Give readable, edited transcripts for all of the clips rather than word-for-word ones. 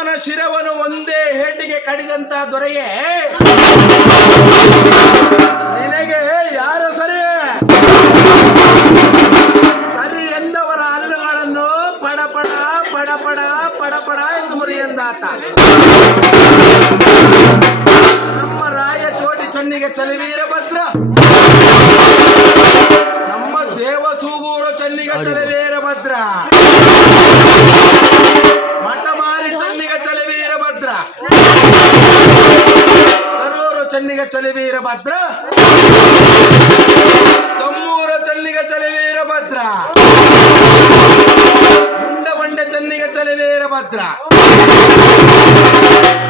ತಮ್ಮನ ಶಿರವನ್ನು ಒಂದೇ ಹೇಟಿಗೆ ಕಡಿದಂತ ದೊರೆಯೇ, ನಿನಗೆ ಯಾರು ಸರಿ ಸರಿ ಎಂದವರ ಹಲ್ಲುಗಳನ್ನು ಪಡಪಡ ಪಡಪಡ ಪಡಪಡ ಎಂದು ಮುರಿಯಂದಾತ. ನಮ್ಮ ರಾಯ ಚೋಟಿ ಚೆನ್ನಿಗೆ ಚಲವೀರಭದ್ರ, ನಮ್ಮ ದೇವ ಸೂಗೂರು ಚೆನ್ನಿಗೆ ಚಲವೀರಭದ್ರ, ಮಠಮಾರಿ ಚೆನ್ನಿಗೆ ಚಲವೀರಭದ್ರ, ತರೂರು ಚೆನ್ನಿಗೆ ಚಲವೀರಭದ್ರ, ತಮ್ಮೂರು ಚೆನ್ನಿಗೆ ಚಲವೀರಭದ್ರ, ಮುಂಡಬಂಡೆ ಚೆನ್ನಿಗೆ ಚಲವೀರಭದ್ರ.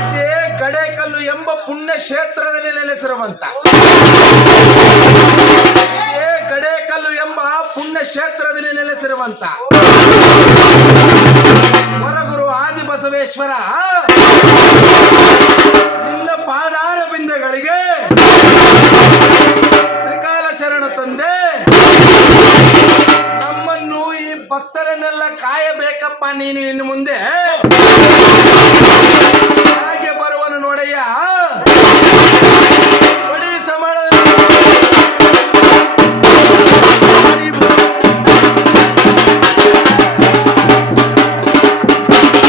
ಇದೇ ಗಡೇಕಲ್ಲು ಎಂಬ ಪುಣ್ಯ ಕ್ಷೇತ್ರದಲ್ಲಿ ನೆಲೆಸಿರುವಂತ, ಇದೇ ಗಡೇಕಲ್ಲು ಎಂಬ ಪುಣ್ಯ ಕ್ಷೇತ್ರದಲ್ಲಿ ನೆಲೆಸಿರುವಂತ ಹೊರಗುರು ಆದಿ ಬಸವೇಶ್ವರ ನಿನ್ನ ಪಾದಾರ ಬಿಂದಗಳಿಗೆ ತ್ರಿಕಾಲ ಶರಣ ತಂದೆ. ನಮ್ಮನ್ನು ಈ ಭಕ್ತರನ್ನೆಲ್ಲ ಕಾಯಬೇಕಪ್ಪ ನೀನು ಇನ್ನು ಮುಂದೆ. ಹಾಗೆ ಬರುವನು ನೋಡಯ್ಯ.